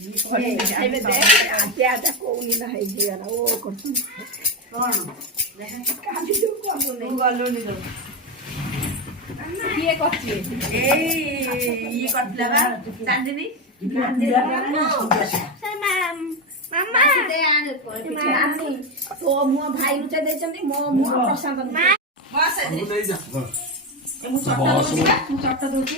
ଏବେ ଆଟା କୋଉନି ନା ହେଇଯିବ ଓ କରୁଛନ୍ତି କଣ କାଲି ତୁ ଗଲୁନି ତ କିଏ କରିଛି ଏଇ ଇଏ କରିଥିଲା ବା ଚାନ୍ଦିନୀ ମାମା ତୋ ମୁହଁ ଭାଇ ଲୁଚା ଦେଇଛନ୍ତି ମୋ ମୁହଁ ପ୍ରଶାନ୍ତ ଚଟ ଦଉଛି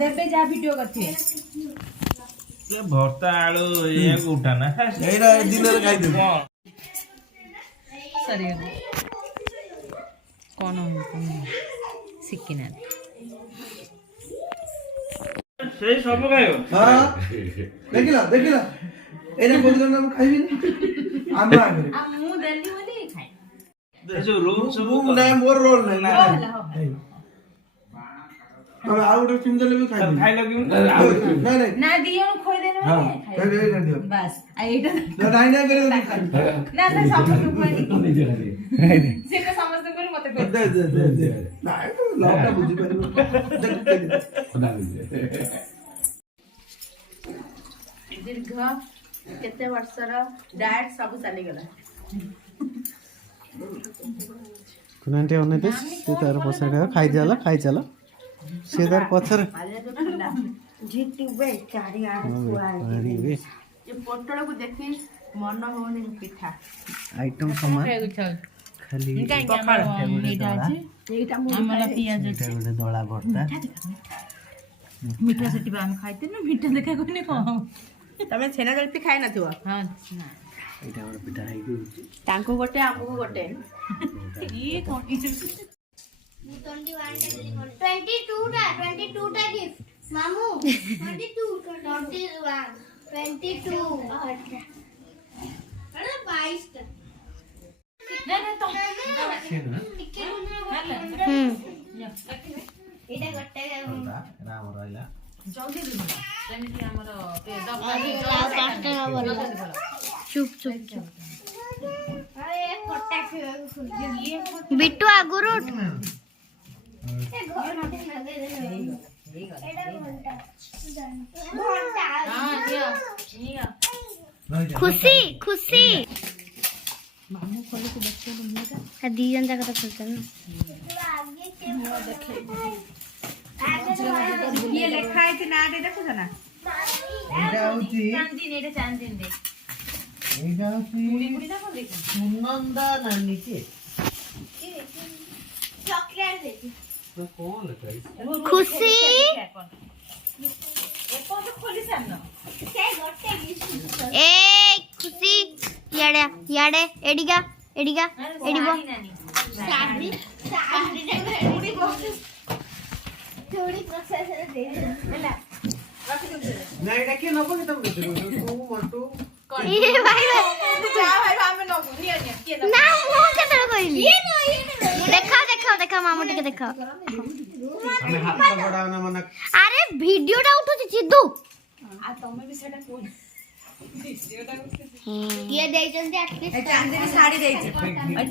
ଦେବେ ଯାହା ଭିଡିଓ କରିଥିବେ ଭର୍ତ୍ତା ଆଳୁ ଉଠା ନା ଦିନରେ ଖାଇଦେବୁ କଣ ଶିଖିନା ସେଇ ସବୁ ଖାଇବ ଦେଖିଲ ଦେଖିଲ ଏଇଟା କହୁଥିଲ ନା ମୁଁ ଖାଇବିନି ଆମ ଆଗରେ ମୁଁ ଦେଲି ବୋଲି ଖାଇ ମୋର ରୋଲ ନାହିଁ ତମେ ଆଉ ଗୋଟେ ଚିମ୍ ଦେଲେ ବି ଖାଇବି ଖାଇଲ କି ନାଇଁ ନା ଦିଅ ଖୋଇଦେନେ ବାସ୍ ଏଇଟା ନାଇଁ ନାଇଁ କରି ଖାଇବି ନା ନା ସମସ୍ତଙ୍କୁ ସେଟା ସମସ୍ତଙ୍କୁ ମତେ ଦେ ଦେ ଦେ ଦେ ନାଇଁ ତୁ ଲବଟା ବୁଝି ପାରିବ ଦୀର୍ଘ କେତେ ବର୍ଷର ଡାଏଟ୍ ସବୁ ଚାଲିଗଲା କୁନାଣ୍ଟି ଅନେଇତେ ସେ ତାର ପଛରେ ଖାଇବ ଖାଇଚାଲ ଖାଇଚାଲ ସେ ତାର ପଛରେ ପୋଟଳକୁ ଦେଖି ମନ ହଉନି ପିଠା ଆଇଟମ ସମାନ ଖାଲି ଗୋଟେ ଦଳା ଭର୍ତ୍ତା ମିଠା ସେଠି ଆମେ ଖାଇଥିଲୁ ମିଠା ଦେଖା କନି କଣ ତମେ ଛେନା ଜଳପି ଖାଇ ନଥିବ ହଁ ଏଇଟା ଗୋଟେ ପିଠା ହେଇକି ତାଙ୍କୁ ଗୋଟେ ଆମକୁ ଗୋଟେ ଇଏ କଣ 22 टा गिफ्ट मामू 22 अरे 22 टा ना ना तो एटा गट्टे राम रहला जल्दी दिबा जेमिति हमर चुप चुप अरे फटा बिट्टू आगुरु खुशी खुशी मामू खोले को बच्चे लोग का दी जन जाकर खेलते हैं ये लिखा है कि नाटे देखो ना ଏଇଟା ହଉଛି चांदीन एटा चांदीन दे ଏଇଟା ହଉଛି मुड़ी मुड़ी ना देखो ସୁନନ୍ଦା ନାନୀ के चॉकलेट दे तो कौन लगा इस खुशी ए कौन खोली सामने ए खुशी याडे याडे एडिगा एडिगा एडिबो साडी साडी थोड़ी प्रोसेस दे ହେଲା ना एटा के नबो के तुम तू मोटू ये भाई जा भाई हमें न निया निया के ना मु केतර कइली ये देखा देखा देखा मामा टिके देखा हमें हाथ बडाव ना मना अरे वीडियो टा उठो चिदू आ तमे भी सेटा कोन ये देइचंती एटलीस्ट चांदनी साड़ी देइछे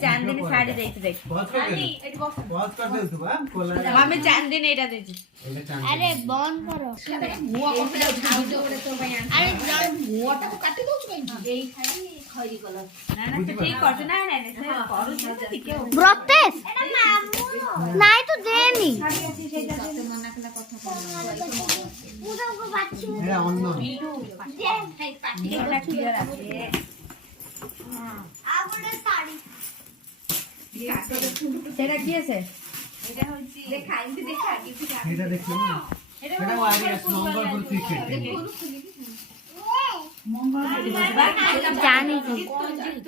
चांदनी साड़ी देइछे देख बहुत कर दे बहुत कर दे तू बा कोला हमें चांदनी एटा देइछे एटा चांद अरे बंद करो मुआ कपड़ा उठाओ तो तो भाई अरे मुआटा को काटी दउछ कहीं एई खाई खरी कलर ना ना ठीक करछ ना ना से करू छ ठीक है ब्रतेश नहीं तो देनी मना कला कथा पूरा को बाछी एटा अन्न एटा क्लियर आछे हां आ बड़ा साड़ी सेटा की আছে এটা হচ্ছে দেখা ইনতে দেখা কিছু एटा देख लो एटा वारियस मंगलपुर क्रिकेट जानी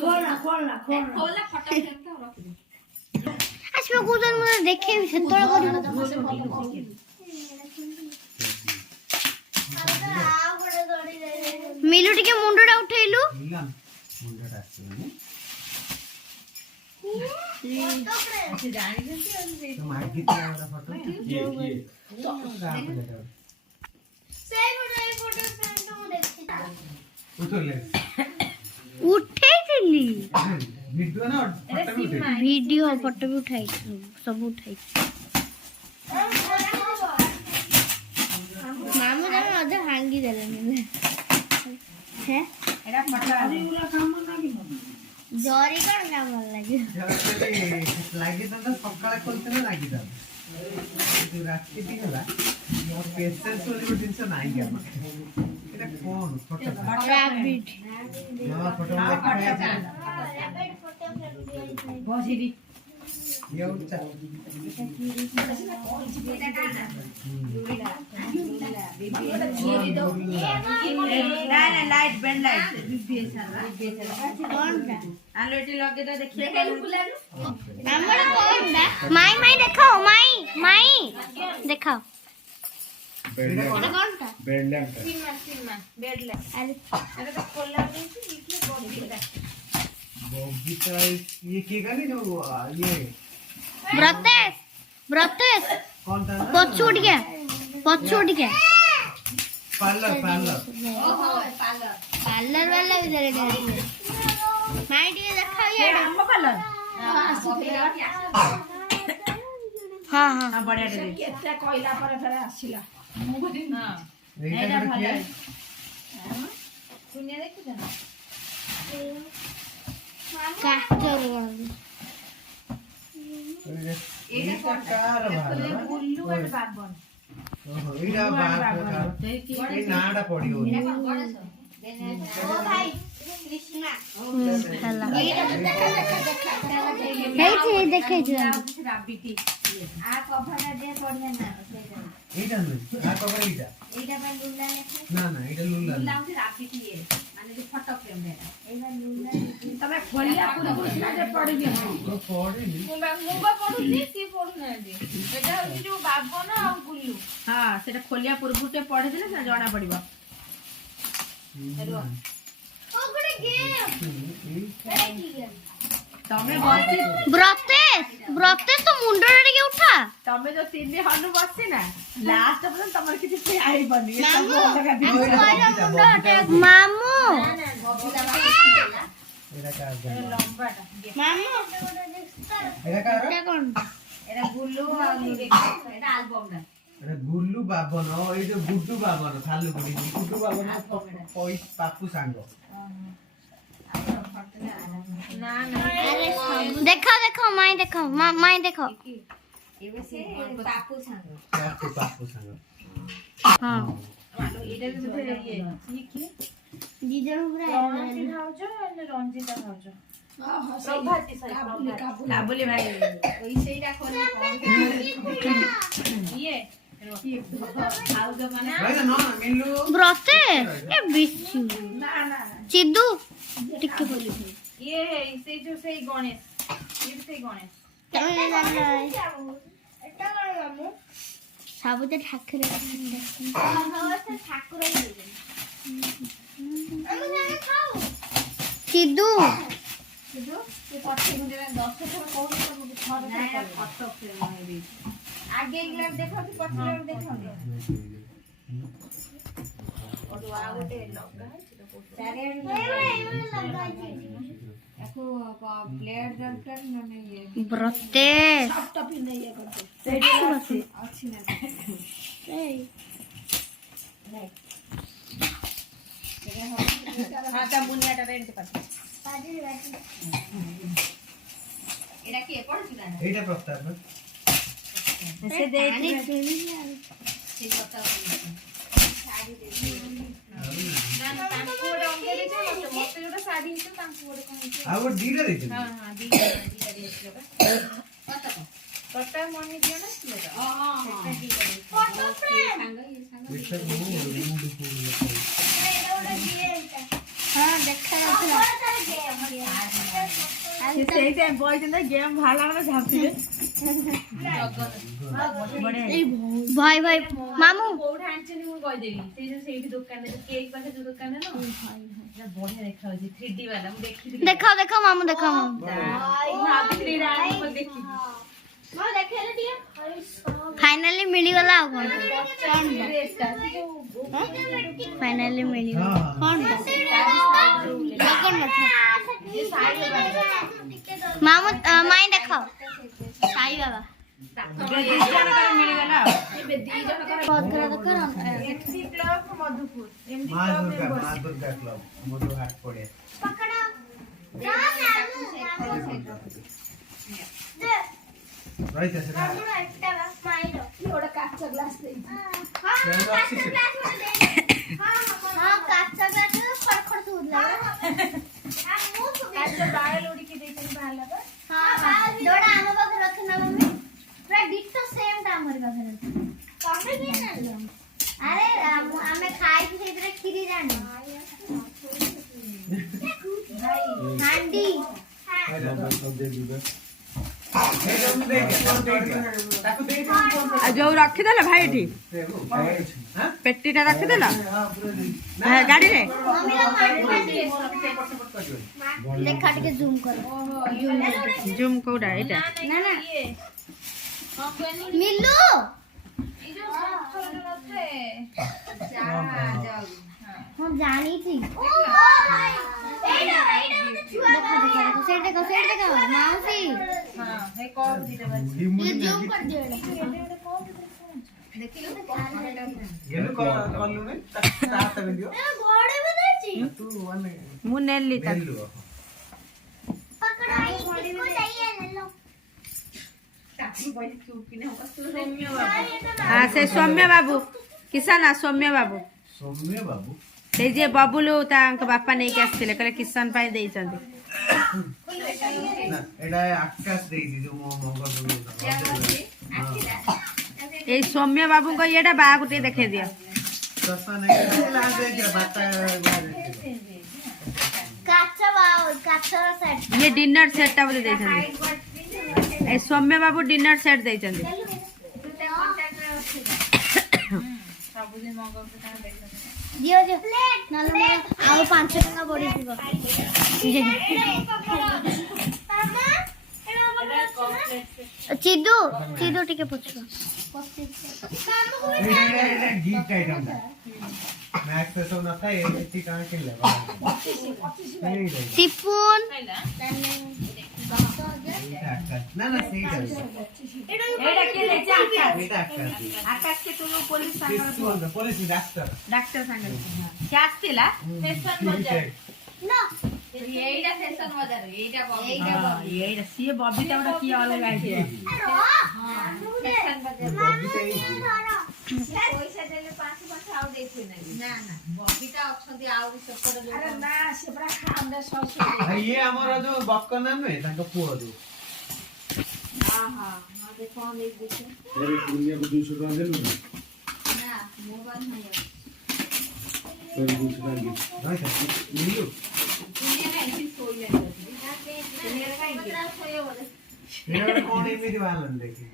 खोला खोला खोला फटा करके रख दे आसमे कोजन मन देखे सेतळ करी मिलू टिके मुंडटा उठेइलु मिलन मुंडटा आछे अच्छा जानी जंती तो मागी तेरा फोटो ये सेई फोटो फ्रेंड को देखती उठो ले उठे वीडियो ना फोटो भी उठे वीडियो फोटो भी उठाई सब उठाई मामू जरा अधे भांगी देले है एरा फटा जरी कौन काम लगे लागी तो सकाळ खोलते ना लागी था रात्रि भी होला पेशेंस वाली जिंस नाही क्या एटा कोन फोटो रैबिट हां फोटो बसिरी ये उच्चा ना लाइट बैंड लाइट कौन आलोटी लगे तो देखिए नंबर कौन दा माई दिखाओ माई दिखाओ बेड कौन था बेड लैंप सिनेमा बेड ले अरे अरे तो खोला नहीं थी इसलिए बॉडी बगीचा ये केगा नहीं जो ये ब्रतेश कौन था पछूट गया पार्लर ओहो पार्लर पार्लर वाला भी जरे माई टिके देखाओ ये ये हम पार्लर हां हां बढ़िया दे केते कहला पर फेर आसिला हां एटा कर किया दुनिया देखु ना काचर एटा कार खोले बुल्लू एंड बाबन ओहो एटा बात ए नाडा पड़ी हो ओ भाई कृष्णा हला देखे राबिटी आ कभर दे बढ़िया ना एटा नहीं आ कवर एटा एटा पे लुल्ला ना ना एटा लुल्ला लुल्ला से राबिटी है माने जो फोटो फ्रेम है एटा लुल्ला तमे खोलिया पूरा जे पड़ी गयो तो पड़ी मुंबा पढुली सी पढु ना दे एटा होची जो बाबन आ बुल्लू हां सेटा खोलिया पूर्वटे पढे देले से जणा पड़िबो हेलो ओगडे गेम तमे बसी ब्रतेश तो मुंडा टिके उठा तमे जो तीन हनु बसी ना लास्ट अपन तमर किछि से आई बनी मामू एटा का लंबाटा मामू एटा का এটা কোন एरा बुल्लू एटा एल्बम ना अरे गुल्लू बाबन ओ ए जो गुड्डू बाबन खालु गुडी गुड्डू बाबन पई पापू सांगो ना ना देखो माई देखो एबे से पापू सांग पापू सांगो हां मानो एटा भी बोले ये की दीदर उबरा रंजिता खाओ और रंजिता खाओ प्रभाती सही काबुली भाई ओई सेटा खोले ये खाओ जो माने भाई ना मिल्लू ब्रतेश ए बिच्छू ना ना चिद्दू टिके बोली ये है इसे जो से गणेश ये से गणेश তুমি জানো এটা করে মামু সাবুতে ঠাকুর ঠাকুর আমি খাও চিদ্দু ये पत्ते मुझे 10 थोड़ा कौन सा मुझे थोड़ा फोटो फ्रेम है भी आगे एक देखो कि पत्ते देखो और आगोटे लगा है चारे एको प्लेट दरकार माने ये ब्रतेश सब टपी नहीं ये करते सेठी अच्छी ना हां ता मुनियाटा रेंट कर एरा के पड़छ ना एटा प्रस्ताव में से दे से बता साड़ी दे ना तांको रंगे दे छ मते जोटा साड़ी छ तांको ओडे कोन आ वो दीदा देते हां हां दीदा दे कटा मनी दियो ना ले हां हां फोटो फ्रेम इट्स मूड हां देखा ये सही टाइम बॉय जन गेम भाला में झापिले भाई मामू कोड आंचनी मु कहि देली से जो सेठी दुकान में केक पाखे जो दुकान है ना भाई बढ़िया देखा होजी 3D वाला मु देखि देखो मामू देखो भाभी 3D रानी को देखि मां देखेले दिया फाइनली मिली वाला कौन फाइनली मिली हां कौन कौन था मामू माई देखाओ साई बाबा दुर्गा क्लब मधुहाट पड़े रही था एवढा काचचा ग्लास द्यायचा अरे आमे खाई खीरी जानी हांडी जो रखीदेल भाई एठी पेटीटा रखीदेल गाड़ी रे लेखा टिके जूम कर जूम कोडा एटा ना ना मिल्लू हम जानी थी माउसी ये जूम कर दियो गेलु कल्लु ने ताता बिंदियो घोड़े में देची तू वाले मु नेली ता गेलु पकड़ाई किसको चाहिए ले लो हां से सौम्य बाबू किसान सौम्य बाबू से जे बबुलू तांक बापा नै के आस्थिले कहले किसान पाई देई चंदी ना एडा आकाश देई जो मंगल ए सौम्य बाबू को एटा बा गुटे देखे दियो ससा नहीं लाज दे के बाता काचा सेट ये डिनर सेट टा बोले देई चंदी ए सौम्य बाबू डिनर सेट देई चंदी दियो दियो नले आउ 5 टका बड़ी दिबो चिदू चिदू टिके पुछो एडा गिफ्ट आइटम दा मैक्स तो सब ना था एटी कहां के ले टिपुन ना ना सही कर एटा के ले आकाश एटा आकाश आकाश के तुम पुलिस पुलिस डॉक्टर सांगल क्या आस्थिला सेशन बजार नो एइडा सेशन बजार एइडा बबी एटा सी बबीटा उडा की अलग आइছে सेशन बजार पैसा देले 5 आउ देखु ना ना बबीटा अछंती आउ सेपटे अरे ना से बड़ा खांदा सौस ये हमारा जो बक्कना में ताको पुओ दो हां हां देखो हम एक देखो मेरे दुनिया को 200 टका देलु ना मोबाइल नहीं है पर 200 टका नहीं था दुनिया मिलू में ऐसी सोई लगी दुनिया का इंगे सोयो बोले मेरा कौन एमिति वालन देखि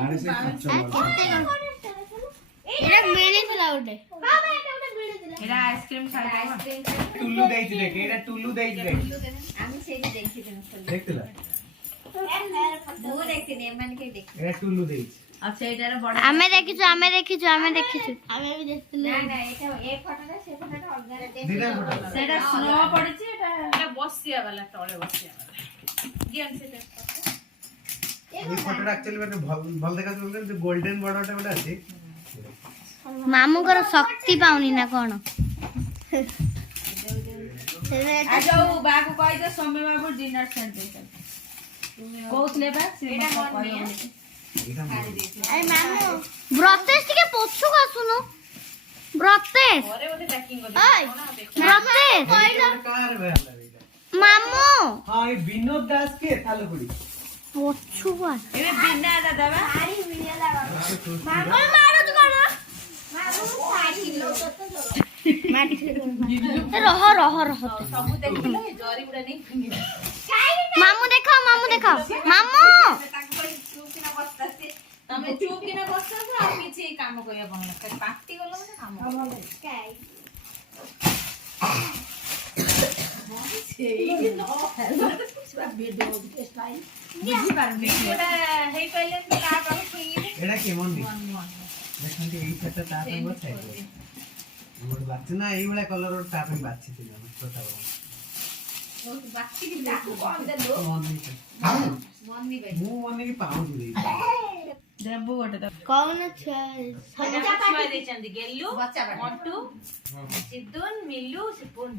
आरे से खर्चा वाला एटा मेरे फ्लाउड है हां भाई एटा मेरे दिला एटा आइसक्रीम खाइबो आइसक्रीम टुल्लू देई देख एटा टुल्लू देई देख আমি সেই দেখি দেন देखला वो देखि ने मन के देख एटा टुल्लू देई अच्छा एटार बड़ हमें देखिछु हमें भी देखतिले ना ना এটা এই ফটোটা সে ফটোটা অলগা दिदा फोटो सेटा स्नो पड़िछि एटा बसिया वाला तळे बसिया वाला गेम से ये फोटो एक्चुअली मैंने भल देखा बोलते जो गोल्डन बॉर्डर टा अछि मामू कर शक्ति पाउनी ना कोन आ जाऊ बाबू कहि दे सौम्य बाबू डिनर सेट दे कोथले बा एटा मन में अरे मामू ब्रतेश टिके पोछु का सुनो ब्रतेश ओरे ओरे पैकिंग कर ओय ब्रतेश कार वेला मामू हां ये विनोद दास के थालपुड़ी पोछु का एबे बिना दादा बा साड़ी मिले लगा मामू मारो तो कोन मामू साड़ी लो तो माटी से रह सब देखिलो जरी उडा नहीं मामू देखाओ मामू चुपकिना बसतासे तमे चुपकिना बसतासे आ किछि काम करिया बनला पार्टी गलो माने काम काई सेही न पूरा वीडियो स्टाइल बुझी पार वीडियोटा हे पहिले ता पाखु सुइले एटा के मन देखंती एई छटा ता पे बछाई मोर बात ना एई वाला कलर ता पे बाछि थिला बताओ ତାକୁ କଣ ଦେଲୁ? ମୁଁ ମନେକି ପାଉଁଜି ଦେଇଛି। ଦେବୁ ଗୋଟେ ତ କହୁନ ଛୁଆ ଛୁଆ ଦେଇଛନ୍ତି ଗେଲୁ ମଣ୍ଟୁ ସିଦ୍ଧୁନ ମିଲୁ ସିପୁନ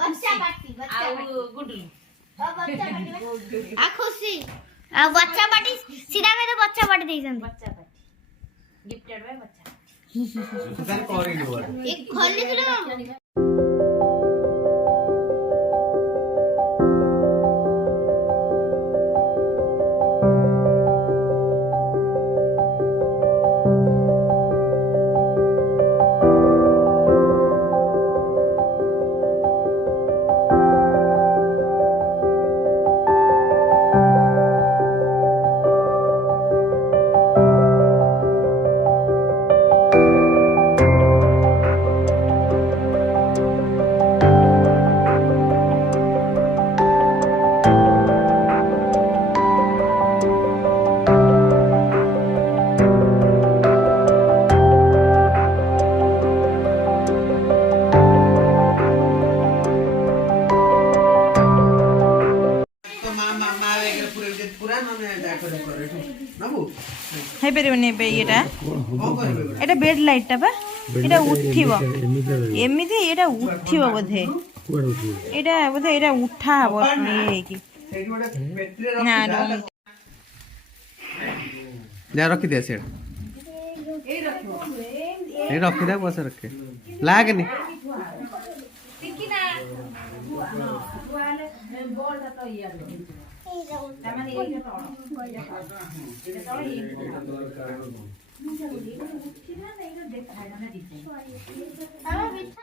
ବଚ୍ଚା ପାଟି ଆଉ ଗୁଡୁଲୁ आ खुशी आ बच्चा पार्टी सीधा में तो बच्चा पार्टी ଦେଇଛନ୍ତି बच्चा पार्टी गिफ्टेड बाय बच्चा ତାର କରିନି ବୋla एक खोली ଥିଲୁ ହେଇପାରିବନି ଏବେ ଇଏଟା ଏଇଟା ବେଡ୍ ଲାଇଟଟା ବା ଏଇଟା ଉଠିବ ଏମିତି ଏଇଟା ଉଠିବ ବୋଧେ ଏଇଟା ବୋଧେ ଏଇଟା ଉଠା ହବ ଇଏ ହେଇକି ନା जा रखी दे सेट ये रखी दे बस रखे लाग नहीं ଆମେ